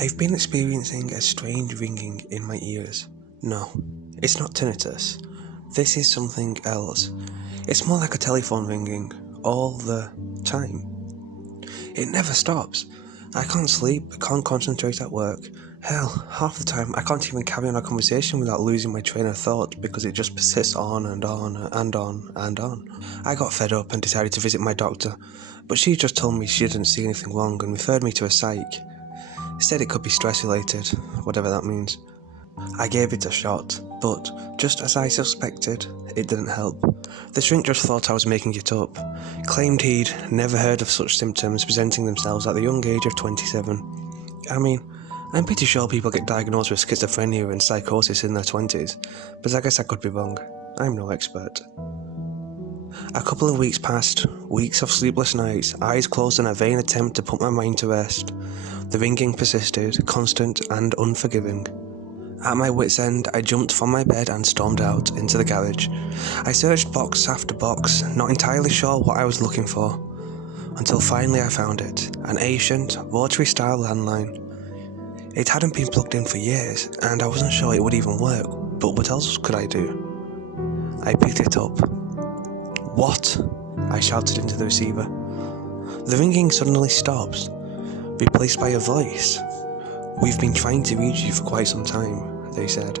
I've been experiencing a strange ringing in my ears. No, it's not tinnitus. This is something else. It's more like a telephone ringing all the time. It never stops. I can't sleep, I can't concentrate at work. Hell, half the time I can't even carry on a conversation without losing my train of thought because it just persists on and on and on and on. I got fed up and decided to visit my doctor, but she just told me she didn't see anything wrong and referred me to a psych. Said it could be stress related, whatever that means. I gave it a shot, but just as I suspected, it didn't help. The shrink just thought I was making it up, claimed he'd never heard of such symptoms presenting themselves at the young age of 27. I mean, I'm pretty sure people get diagnosed with schizophrenia and psychosis in their 20s, but I guess I could be wrong. I'm no expert. A couple of weeks passed, weeks of sleepless nights, eyes closed in a vain attempt to put my mind to rest. The ringing persisted, constant and unforgiving. At my wit's end, I jumped from my bed and stormed out into the garage. I searched box after box, not entirely sure what I was looking for, until finally I found it, an ancient, rotary-style landline. It hadn't been plugged in for years, and I wasn't sure it would even work, but what else could I do? I picked it up. "What?" I shouted into the receiver. The ringing suddenly stops, replaced by a voice. "We've been trying to reach you for quite some time," they said.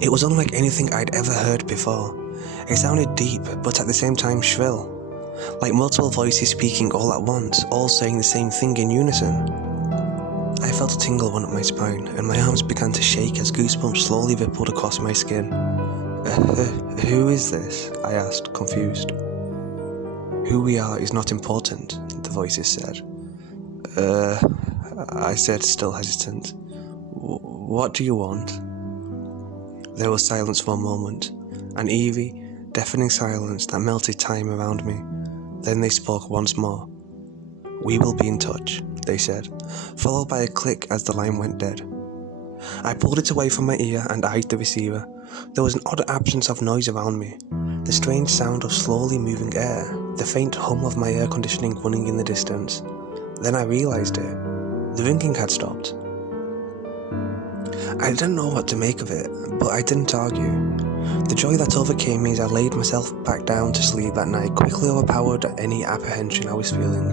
It was unlike anything I'd ever heard before. It sounded deep, but at the same time shrill, like multiple voices speaking all at once, all saying the same thing in unison. I felt a tingle run up my spine, and my arms began to shake as goosebumps slowly rippled across my skin. Who is this?" I asked, confused. "Who we are is not important," the voices said. I said, still hesitant. "What do you want?" There was silence for a moment, an eerie, deafening silence that melted time around me. Then they spoke once more. "We will be in touch," they said, followed by a click as the line went dead. I pulled it away from my ear and eyed the receiver. There was an odd absence of noise around me. The strange sound of slowly moving air, the faint hum of my air conditioning running in the distance. Then I realised it. The ringing had stopped. I didn't know what to make of it, but I didn't argue. The joy that overcame me as I laid myself back down to sleep that night quickly overpowered any apprehension I was feeling.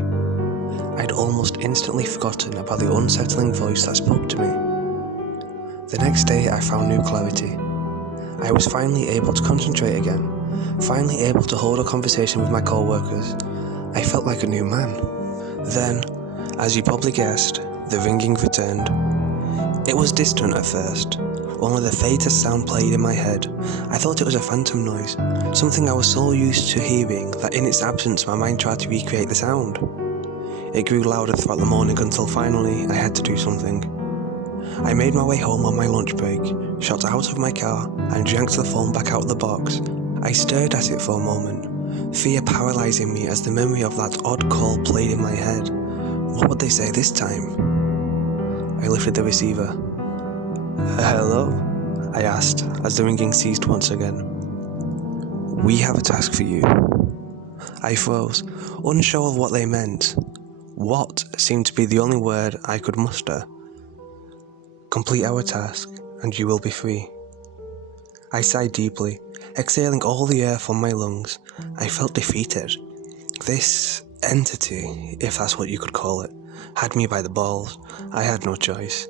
I'd almost instantly forgotten about the unsettling voice that spoke to me. The next day I found new clarity. I was finally able to concentrate again, finally able to hold a conversation with my co-workers. I felt like a new man. Then, as you probably guessed, the ringing returned. It was distant at first. Only the faintest sound played in my head. I thought it was a phantom noise, something I was so used to hearing that in its absence my mind tried to recreate the sound. It grew louder throughout the morning until finally I had to do something. I made my way home on my lunch break, shot out of my car and yanked the phone back out of the box. I stared at it for a moment, fear paralysing me as the memory of that odd call played in my head. What would they say this time? I lifted the receiver. "Hello?" I asked as the ringing ceased once again. "We have a task for you." I froze, unsure of what they meant. "What" seemed to be the only word I could muster. "Complete our task, and you will be free." I sighed deeply, exhaling all the air from my lungs. I felt defeated. This entity, if that's what you could call it, had me by the balls. I had no choice.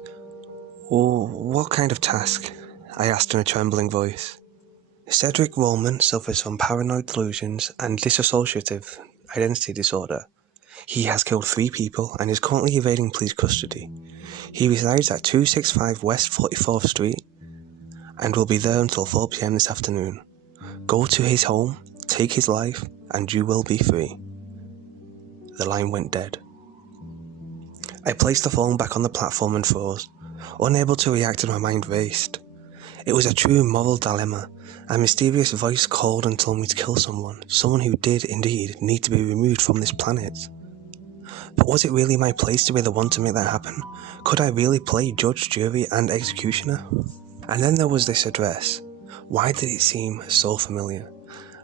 "What kind of task?" I asked in a trembling voice. Cedric Roman suffers from paranoid delusions and dissociative identity disorder. He has killed 3 people and is currently evading police custody. He resides at 265 West 44th Street and will be there until 4 p.m. this afternoon. Go to his home, take his life, and you will be free. The line went dead. I placed the phone back on the platform and froze, unable to react as my mind raced. It was a true moral dilemma. A mysterious voice called and told me to kill someone who did indeed need to be removed from this planet. But was it really my place to be the one to make that happen? Could I really play judge, jury and executioner? And then there was this address. Why did it seem so familiar?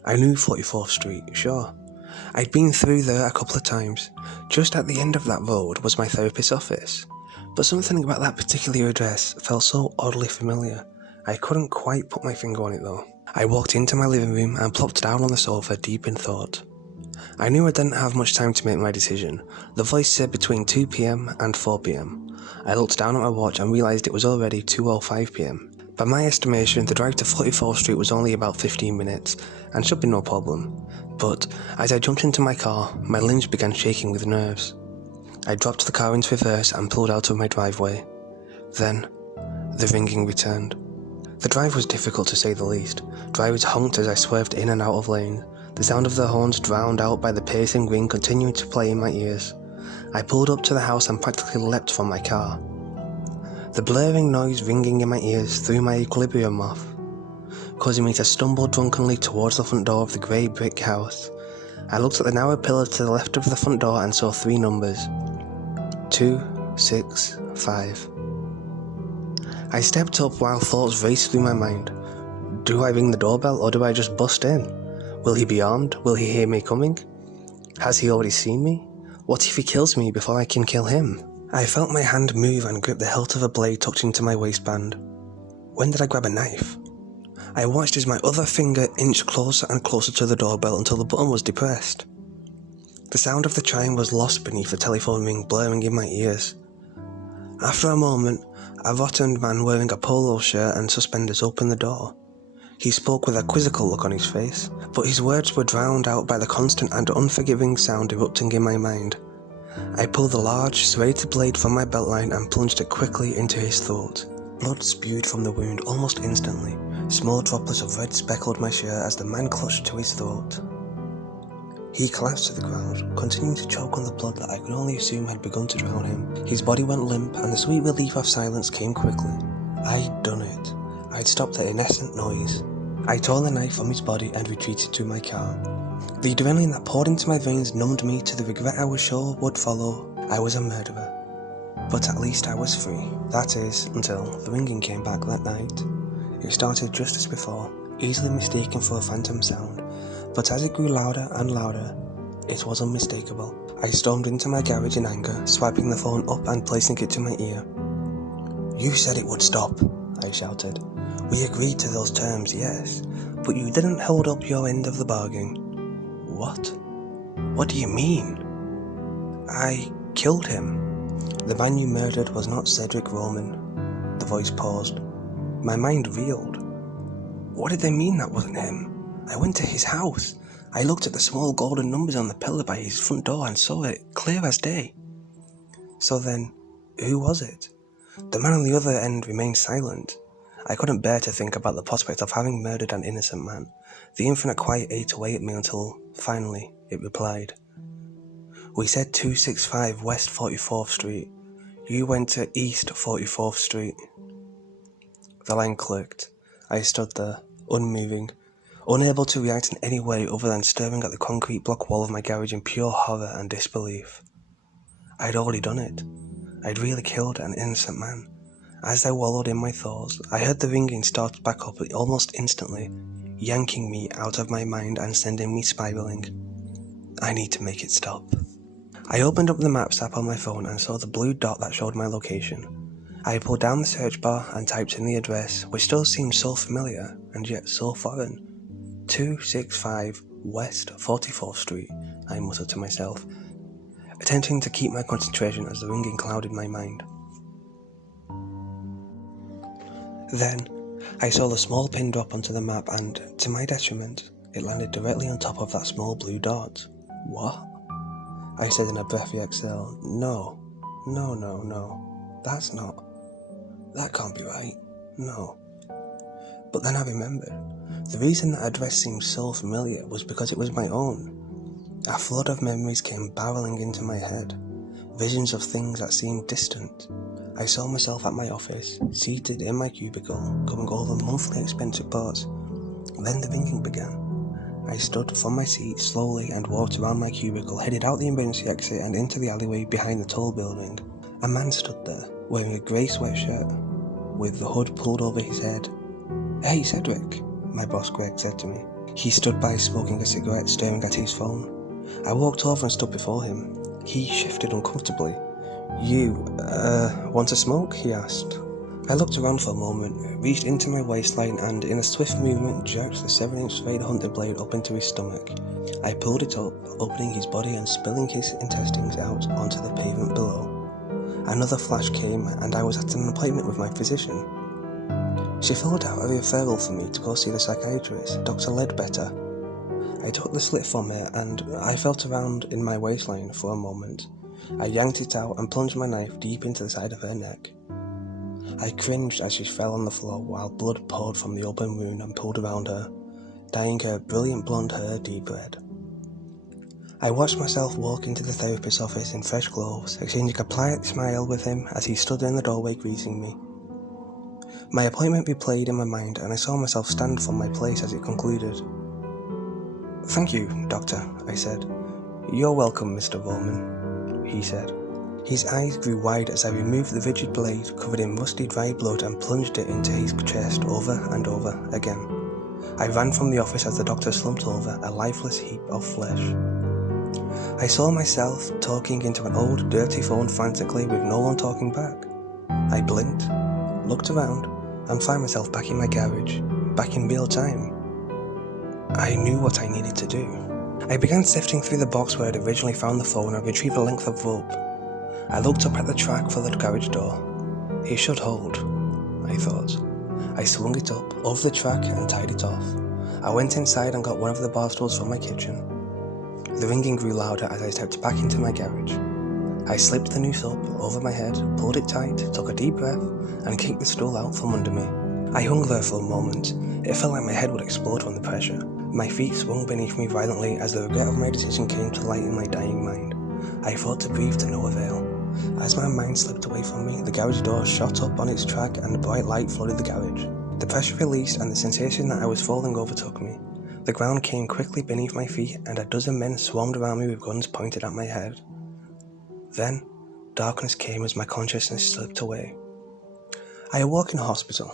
I knew 44th Street, sure. I'd been through there a couple of times. Just at the end of that road was my therapist's office. But something about that particular address felt so oddly familiar. I couldn't quite put my finger on it though. I walked into my living room and plopped down on the sofa deep in thought. I knew I didn't have much time to make my decision. The voice said between 2 PM and 4 PM. I looked down at my watch and realised it was already 2:05 PM. By my estimation, the drive to 44th Street was only about 15 minutes, and should be no problem. But as I jumped into my car, my limbs began shaking with nerves. I dropped the car into reverse and pulled out of my driveway. Then, the ringing returned. The drive was difficult to say the least. Drivers honked as I swerved in and out of lanes. The sound of their horns drowned out by the pacing ring continuing to play in my ears. I pulled up to the house and practically leapt from my car. The blaring noise ringing in my ears threw my equilibrium off, causing me to stumble drunkenly towards the front door of the grey brick house. I looked at the narrow pillar to the left of the front door and saw 3 numbers. 2, 6, 5. I stepped up while thoughts raced through my mind. Do I ring the doorbell or do I just bust in? Will he be armed? Will he hear me coming? Has he already seen me? What if he kills me before I can kill him? I felt my hand move and grip the hilt of a blade tucked into my waistband. When did I grab a knife? I watched as my other finger inched closer and closer to the doorbell until the button was depressed. The sound of the chime was lost beneath the telephone ring blaring in my ears. After a moment, a rotund man wearing a polo shirt and suspenders opened the door. He spoke with a quizzical look on his face, but his words were drowned out by the constant and unforgiving sound erupting in my mind. I pulled the large, serrated blade from my beltline and plunged it quickly into his throat. Blood spewed from the wound almost instantly. Small droplets of red speckled my shirt as the man clutched to his throat. He collapsed to the ground, continuing to choke on the blood that I could only assume had begun to drown him. His body went limp and the sweet relief of silence came quickly. I'd done it. I'd stopped the incessant noise. I tore the knife from his body and retreated to my car. The adrenaline that poured into my veins numbed me to the regret I was sure would follow. I was a murderer. But at least I was free. That is, until the ringing came back that night. It started just as before, easily mistaken for a phantom sound, but as it grew louder and louder, it was unmistakable. I stormed into my garage in anger, swiping the phone up and placing it to my ear. "You said it would stop," I shouted. "We agreed to those terms, yes, but you didn't hold up your end of the bargain." "What? What do you mean?" "I killed him. The man you murdered was not Cedric Roman." The voice paused. My mind reeled. What did they mean that wasn't him? I went to his house. I looked at the small golden numbers on the pillar by his front door and saw it clear as day. So then, who was it? The man on the other end remained silent. I couldn't bear to think about the prospect of having murdered an innocent man. The infinite quiet ate away at me until, finally, it replied. "We said 265 West 44th Street. You went to East 44th Street." The line clicked. I stood there, unmoving, unable to react in any way other than staring at the concrete block wall of my garage in pure horror and disbelief. I'd already done it. I'd really killed an innocent man. As I wallowed in my thoughts, I heard the ringing start back up almost instantly, yanking me out of my mind and sending me spiraling. I need to make it stop. I opened up the Maps app on my phone and saw the blue dot that showed my location. I pulled down the search bar and typed in the address, which still seemed so familiar and yet so foreign. 265 West 44th Street, I muttered to myself, attempting to keep my concentration as the ringing clouded my mind. Then, I saw the small pin drop onto the map and, to my detriment, it landed directly on top of that small blue dot. "What?" I said in a breathy exhale. No. That can't be right. No. But then I remembered. The reason that address seemed so familiar was because it was my own. A flood of memories came barreling into my head. Visions of things that seemed distant. I saw myself at my office, seated in my cubicle, going over monthly expense reports. Then the ringing began. I stood from my seat slowly and walked around my cubicle, headed out the emergency exit and into the alleyway behind the tall building. A man stood there, wearing a grey sweatshirt, with the hood pulled over his head. "Hey, Cedric," my boss Greg said to me. He stood by smoking a cigarette, staring at his phone. I walked over and stood before him. He shifted uncomfortably, "You, want a smoke?" he asked. I looked around for a moment, reached into my waistline and, in a swift movement, jerked the 7-inch spade hunter blade up into his stomach. I pulled it up, opening his body and spilling his intestines out onto the pavement below. Another flash came, and I was at an appointment with my physician. She filled out a referral for me to go see the psychiatrist, Dr. Ledbetter. I took the slit from her, and I felt around in my waistline for a moment. I yanked it out and plunged my knife deep into the side of her neck. I cringed as she fell on the floor while blood poured from the open wound and pooled around her, dyeing her brilliant blonde hair deep red. I watched myself walk into the therapist's office in fresh clothes, exchanging a polite smile with him as he stood in the doorway greeting me. My appointment replayed in my mind, and I saw myself stand from my place as it concluded. "Thank you, Doctor," I said. "You're welcome, Mr. Roman," he said. His eyes grew wide as I removed the rigid blade covered in rusty dry blood and plunged it into his chest over and over again. I ran from the office as the doctor slumped over, a lifeless heap of flesh. I saw myself talking into an old, dirty phone frantically with no one talking back. I blinked, looked around, and found myself back in my garage, back in real time. I knew what I needed to do. I began sifting through the box where I'd originally found the phone and retrieved a length of rope. I looked up at the track for the garage door. It should hold, I thought. I swung it up, over the track, and tied it off. I went inside and got one of the bar stools from my kitchen. The ringing grew louder as I stepped back into my garage. I slipped the noose up over my head, pulled it tight, took a deep breath, and kicked the stool out from under me. I hung there for a moment. It felt like my head would explode from the pressure. My feet swung beneath me violently as the regret of my decision came to light in my dying mind. I fought to breathe to no avail. As my mind slipped away from me, the garage door shot up on its track and a bright light flooded the garage. The pressure released and the sensation that I was falling overtook me. The ground came quickly beneath my feet and a dozen men swarmed around me with guns pointed at my head. Then, darkness came as my consciousness slipped away. I awoke in a hospital.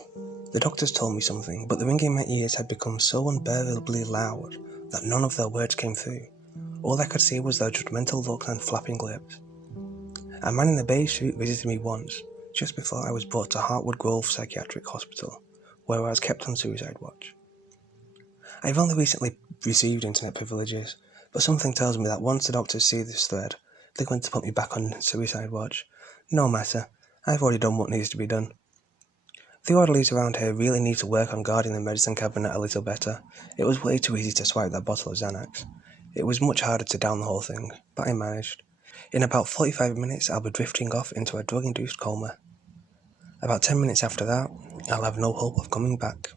The doctors told me something, but the ringing in my ears had become so unbearably loud that none of their words came through. All I could see was their judgmental look and flapping lips. A man in a beige suit visited me once, just before I was brought to Hartwood Grove Psychiatric Hospital, where I was kept on suicide watch. I've only recently received internet privileges, but something tells me that once the doctors see this thread, they're going to put me back on suicide watch. No matter, I've already done what needs to be done. The orderlies around here really need to work on guarding the medicine cabinet a little better. It was way too easy to swipe that bottle of Xanax. It was much harder to down the whole thing, but I managed. In about 45 minutes, I'll be drifting off into a drug-induced coma. About 10 minutes after that, I'll have no hope of coming back.